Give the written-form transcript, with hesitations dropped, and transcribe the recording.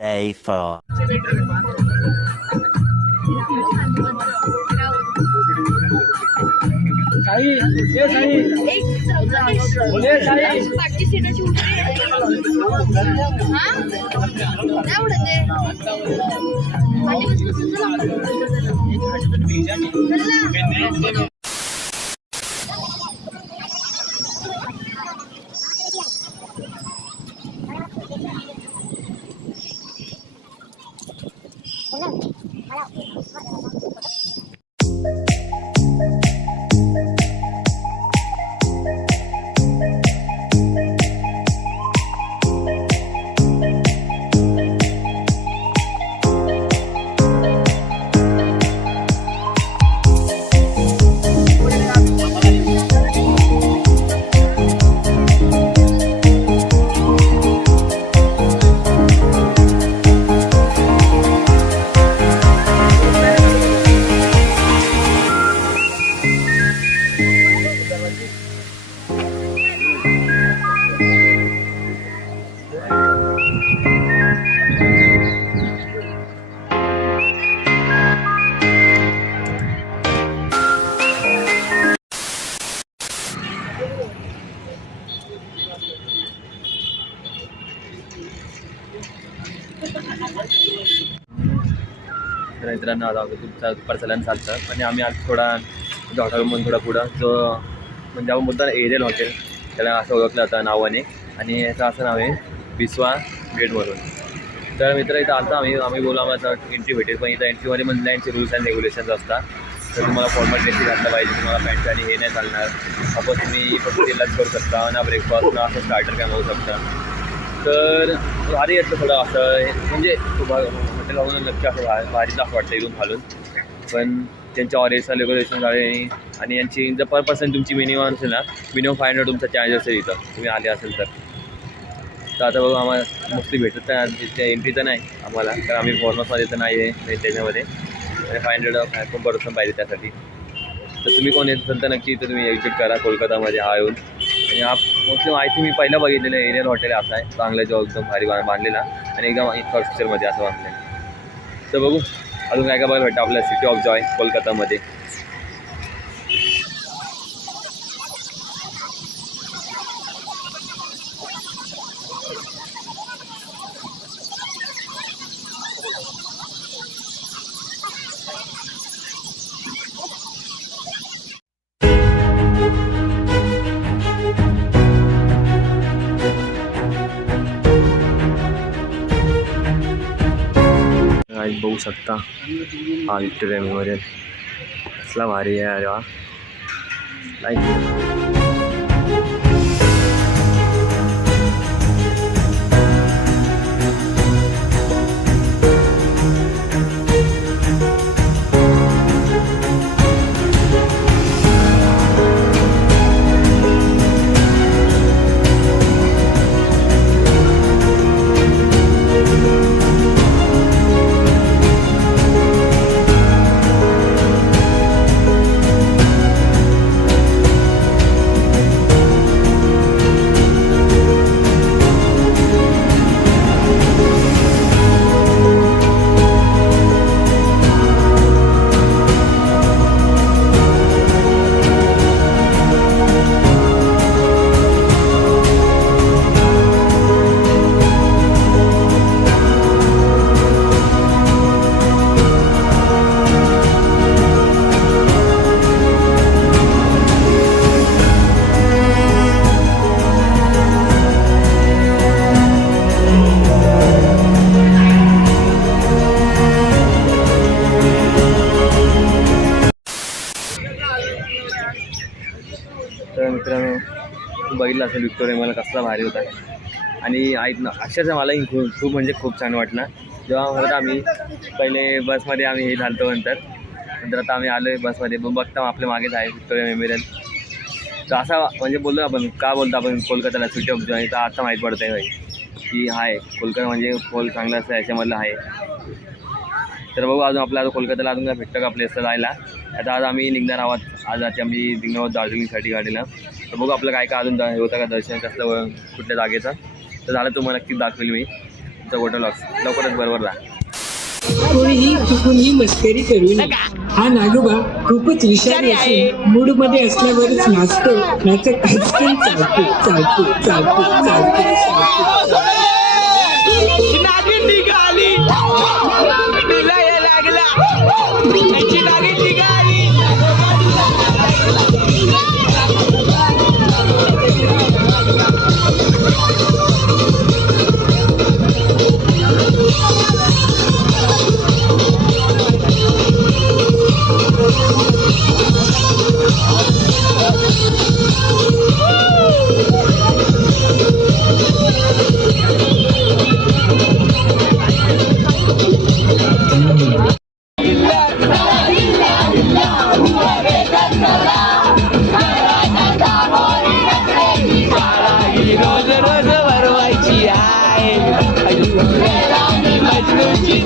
Day 4. Sai ये साई बोले साई पाठी सीटाची उठली हा नाही उडत आहे पाठी तर मित्रांनो आता तुमचा दुपारचा लंच चालतं आणि आम्ही आज थोडा हॉटेलमधून थोडा पुढं जो म्हणजे आपण बोलतो ना एरियल हॉटेल त्याला असं ओळखलं जातं नावाने आणि याचं असं नाव आहे बिस्वा गेटवरून. तर मित्र इथं आलता आम्ही बोलू आम्हाला एंट्री भेटेल पण इथं एंट्रीमध्ये म्हणजे यांचे रूल्स अँड रेग्युलेशन्स असतात. तर तुम्हाला फॉर्मल ड्रेसिंग घातलं पाहिजे, तुम्हाला पॅन्ट आणि हे नाही चालणार. आपण तुम्ही फक्त लंच करू शकता ना ब्रेकफास्ट ना असं स्टार्टर काय होऊ शकता. तर भारी येतं थोडं असं म्हणजे हॉटेल लावून नक्की असं भारीच असं वाटतं इथून खालून. पण त्यांच्या ऑरेजचा रेग्युलेशन आहे आणि यांची जर पर पर्सन तुमची मिनिमम असेल ना मिनिमम 500 तुमचा चार्ज असेल इथं तुम्ही आले असेल तर. तर आता बघू आम्हाला मोस्टली भेटत नाही त्या एंट्री तर नाही आम्हाला कारण आम्ही फॉर्मसमध्ये तर नाही आहे त्याच्यामध्ये आणि 500 पण पर्सन पाहिजे त्यासाठी. तर तुम्ही कोण येत असेल तर नक्की इथं तुम्ही एक्झिट करा कोलकातामध्ये हा येऊन. आणि हा मोस्टली माहिती मी पहिलं बघितलेलं एरियल हॉटेल असा आहे चांगला जो एकदम भारी बांधलेला आणि एकदम इन्फ्रास्ट्रक्चरमध्ये असं बांधलं आहे. तर बघू अजून काय बघायला भेटतं आपल्या सिटी ऑफ जॉय कोलकातामध्ये. बघू शकता हा व्हिक्टोरिया मेमोरियल कसला भारी आहे अरे वा लाईक. तर मित्रांनो बघितलं असेल व्हिक्टोरिया मला कसला भारी होता आणि ऐक ना अक्षरशः मलाही खूप म्हणजे खूप छान वाटलं जेव्हा म्हणत आम्ही पहिले बसमध्ये आम्ही हे झालतो नंतर आता आम्ही आलो आहे बसमध्ये बघता आपल्या मागेच आहे व्हिक्टोरिया मेमोरियल. तर असा म्हणजे बोललो आपण का बोलतो आपण कोलकाताला सिटी ऑफ जॉय, तर आता माहीत पडतं आहे की आहे कोलकाता म्हणजे खोल चांगलं असं याच्यामधलं आहे. तर बघू अजून आपल्या आता कोलकाताला अजून काय भेटतं का प्लेसला जायला. आता आज आम्ही निघणार आहोत, आज आम्ही निघणार आहोत दार्जिलिंगसाठी गाडीला. तर बघू आपलं काय काय अजून होतं का दर्शन कसलं कुठल्या जागेचं. तर झालं तुम्हाला नक्कीच दाखवेल मी तुमचा वॉटर लॉक्स लवकरच बरोबर राहा. कोणीही चुकूनही मस्करी करू नये. हा नागोबा खूपच विषारी असून मूड मध्ये असल्यावरच नाचतो, नाचत आजकाल चालतो चालतो चालतो चालतो चालतो. नागिन निघाली बिलाया लागला याची नागिन निघाली. रोज रोज वरवायची आहे मजनूची